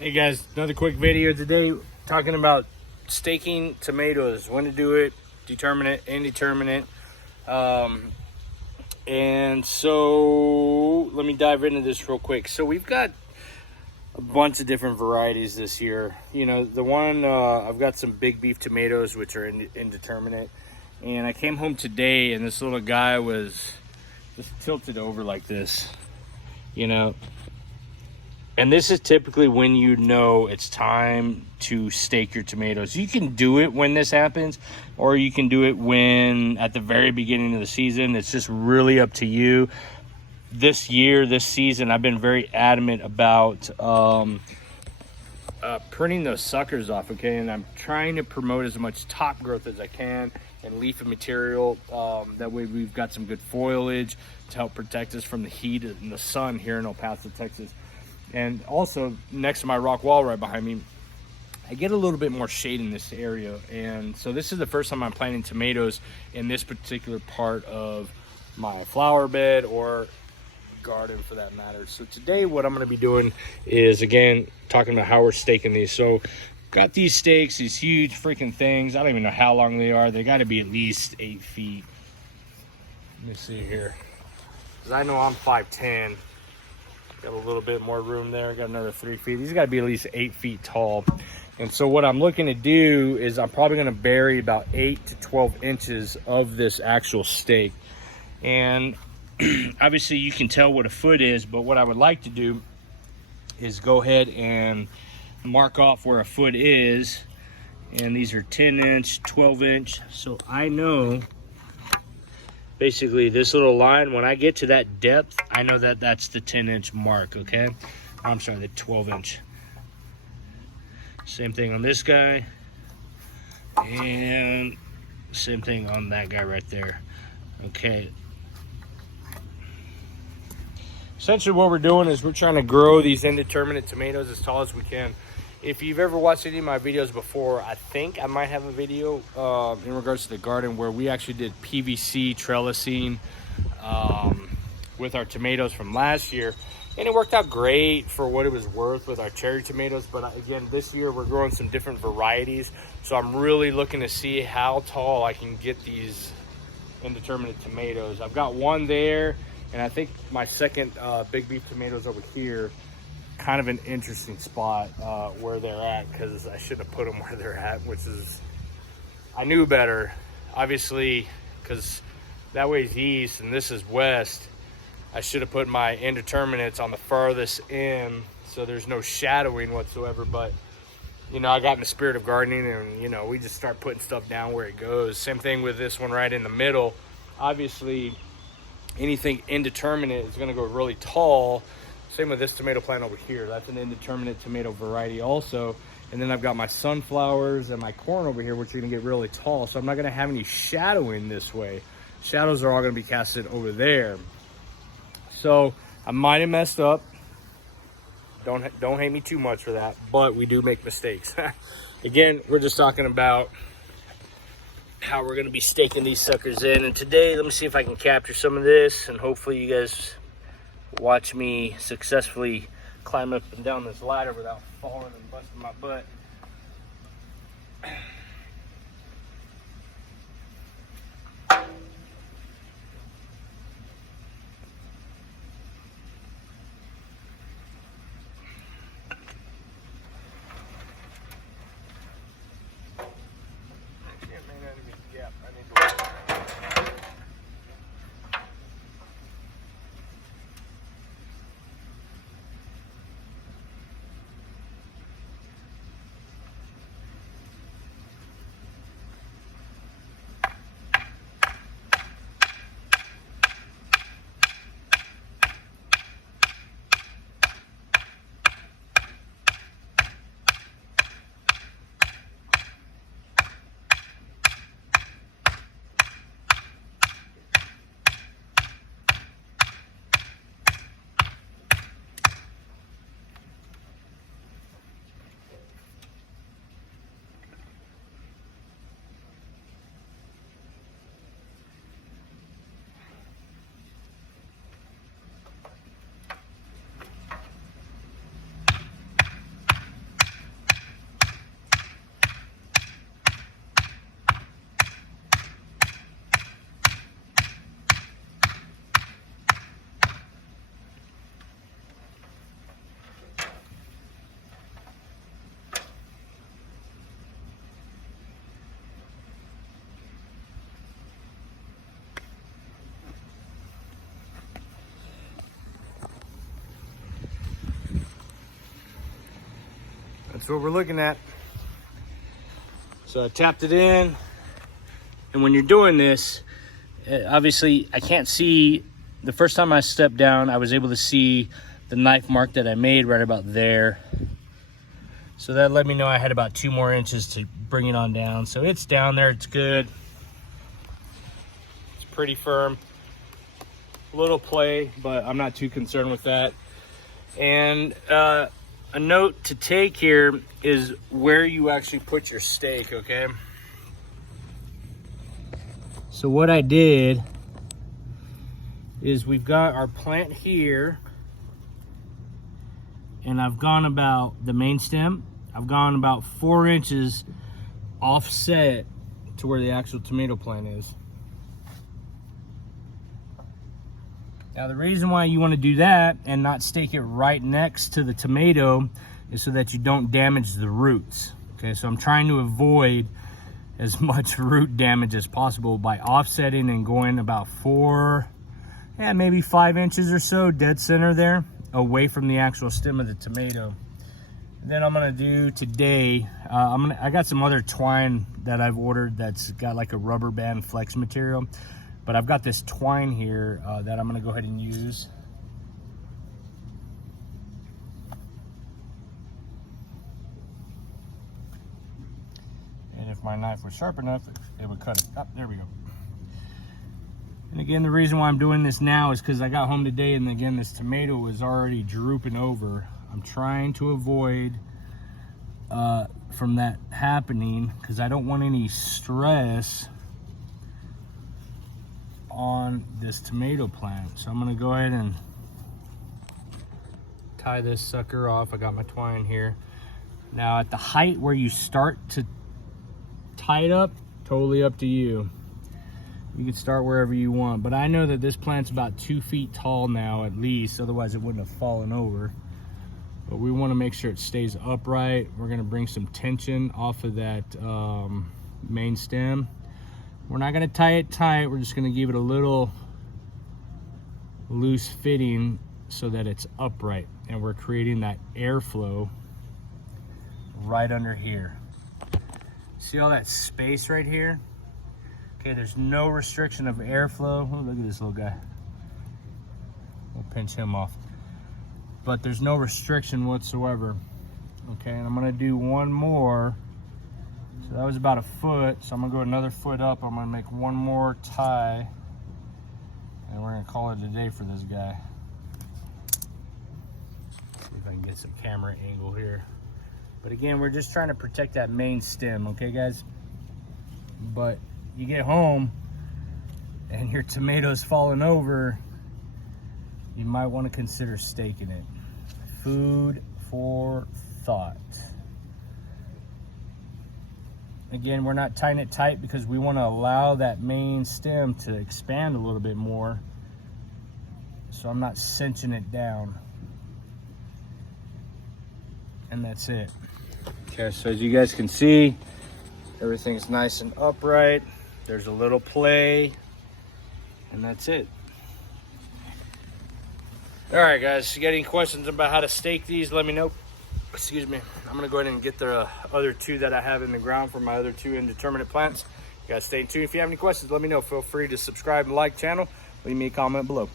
Hey guys, another quick video today talking about staking tomatoes, when to do it, determinate, indeterminate. And so let me dive into this real quick. So we've got a bunch of different varieties this year. You know, the one, I've got some big beef tomatoes, which are indeterminate. And I came home today and this little guy was just tilted over like this, you know. And this is typically when you know it's time to stake your tomatoes. You can do it when this happens, or you can do it when at the very beginning of the season. It's just really up to you. This season, I've been very adamant about printing those suckers off, okay? And I'm trying to promote as much top growth as I can and leafy material. That way we've got some good foliage to help protect us from the heat and the sun here in El Paso, Texas. And also next to my rock wall right behind me, I get a little bit more shade in this area. And so this is the first time I'm planting tomatoes in this particular part of my flower bed or garden for that matter. So today what I'm going to be doing is, again, talking about how we're staking these. So got these stakes, these huge freaking things. I don't even know how long they are. They got to be at least 8 feet. Let me see here, because I know I'm 5'10". Got a little bit more room there. Got another 3 feet. These got to be at least 8 feet tall. And so what I'm looking to do is I'm probably going to bury about 8 to 12 inches of this actual stake. And obviously you can tell what a foot is, but what I would like to do is go ahead and mark off where a foot is. And these are 10-inch, 12-inch. So I know basically this little line, when I get to that depth, I know that that's the 10-inch mark, okay? I'm sorry, the 12-inch. Same thing on this guy. And same thing on that guy right there. Okay. Essentially what we're doing is we're trying to grow these indeterminate tomatoes as tall as we can. If you've ever watched any of my videos before, I think I might have a video in regards to the garden where we actually did PVC trellising with our tomatoes from last year. And it worked out great for what it was worth with our cherry tomatoes. But again, this year we're growing some different varieties. So I'm really looking to see how tall I can get these indeterminate tomatoes. I've got one there, and I think my second big beef tomatoes over here. Kind of an interesting spot where they're at, because I should have put them where they're at, which is, I knew better, obviously, because that way is east and this is west. I should have put my indeterminates on the farthest end so there's no shadowing whatsoever. But you know, I got in the spirit of gardening, and you know, we just start putting stuff down where it goes. Same thing with this one right in the middle. Obviously anything indeterminate is going to go really tall. Same with this tomato plant over here. That's an indeterminate tomato variety also. And then I've got my sunflowers and my corn over here, which are gonna get really tall. So I'm not gonna have any shadowing this way. Shadows are all gonna be casted over there. So I might have messed up. Don't hate me too much for that, but we do make mistakes. Again, we're just talking about how we're gonna be staking these suckers in. And today, let me see if I can capture some of this, and hopefully you guys watch me successfully climb up and down this ladder without falling and busting my butt. what we're looking at. So I tapped it in, and when you're doing this, obviously I can't see. The first time I stepped down, I was able to see the knife mark that I made right about there. So that let me know I had about 2 more inches to bring it on down. So it's down there, it's good. It's pretty firm. A little play, but I'm not too concerned with that. And a note to take here is where you actually put your stake, okay? So what I did is we've got our plant here, and I've gone about the main stem. I've gone about 4 inches offset to where the actual tomato plant is. Now the reason why you want to do that and not stake it right next to the tomato is so that you don't damage the roots. Okay, so I'm trying to avoid as much root damage as possible by offsetting and going about 4, maybe 5 inches or so dead center there, away from the actual stem of the tomato. And then I'm gonna do today, I got some other twine that I've ordered that's got like a rubber band flex material, but I've got this twine here that I'm gonna go ahead and use. And if my knife was sharp enough, it would cut it. Oh, there we go. And again, the reason why I'm doing this now is because I got home today, and again, this tomato was already drooping over. I'm trying to avoid from that happening because I don't want any stress on this tomato plant. So I'm gonna go ahead and tie this sucker off. I got my twine here. Now at the height where you start to tie it up, totally up to you. You can start wherever you want, but I know that this plant's about 2 feet tall now at least, otherwise it wouldn't have fallen over. But we want to make sure it stays upright. We're going to bring some tension off of that main stem. We're not going to tie it tight, we're just going to give it a little loose fitting so that it's upright, and we're creating that airflow right under here. See all that space right here? Okay, there's no restriction of airflow. Oh, look at this little guy. We'll pinch him off. But there's no restriction whatsoever. Okay, and I'm gonna do one more. So that was about a foot. So I'm gonna go another foot up. I'm gonna make one more tie. And we're gonna call it a day for this guy. See if I can get some camera angle here. But again, we're just trying to protect that main stem, okay guys? But you get home and your tomatoes falling over, you might want to consider staking it. Food for thought. Again, we're not tying it tight because we want to allow that main stem to expand a little bit more. So I'm not cinching it down. And that's it. Okay, so as you guys can see, everything's nice and upright. There's a little play, and that's it. All right, guys, if you got any questions about how to stake these, let me know. Excuse me. I'm gonna go ahead and get the other 2 that I have in the ground for my other 2 indeterminate plants. You guys stay tuned. If you have any questions, let me know. Feel free to subscribe and like channel. Leave me a comment below.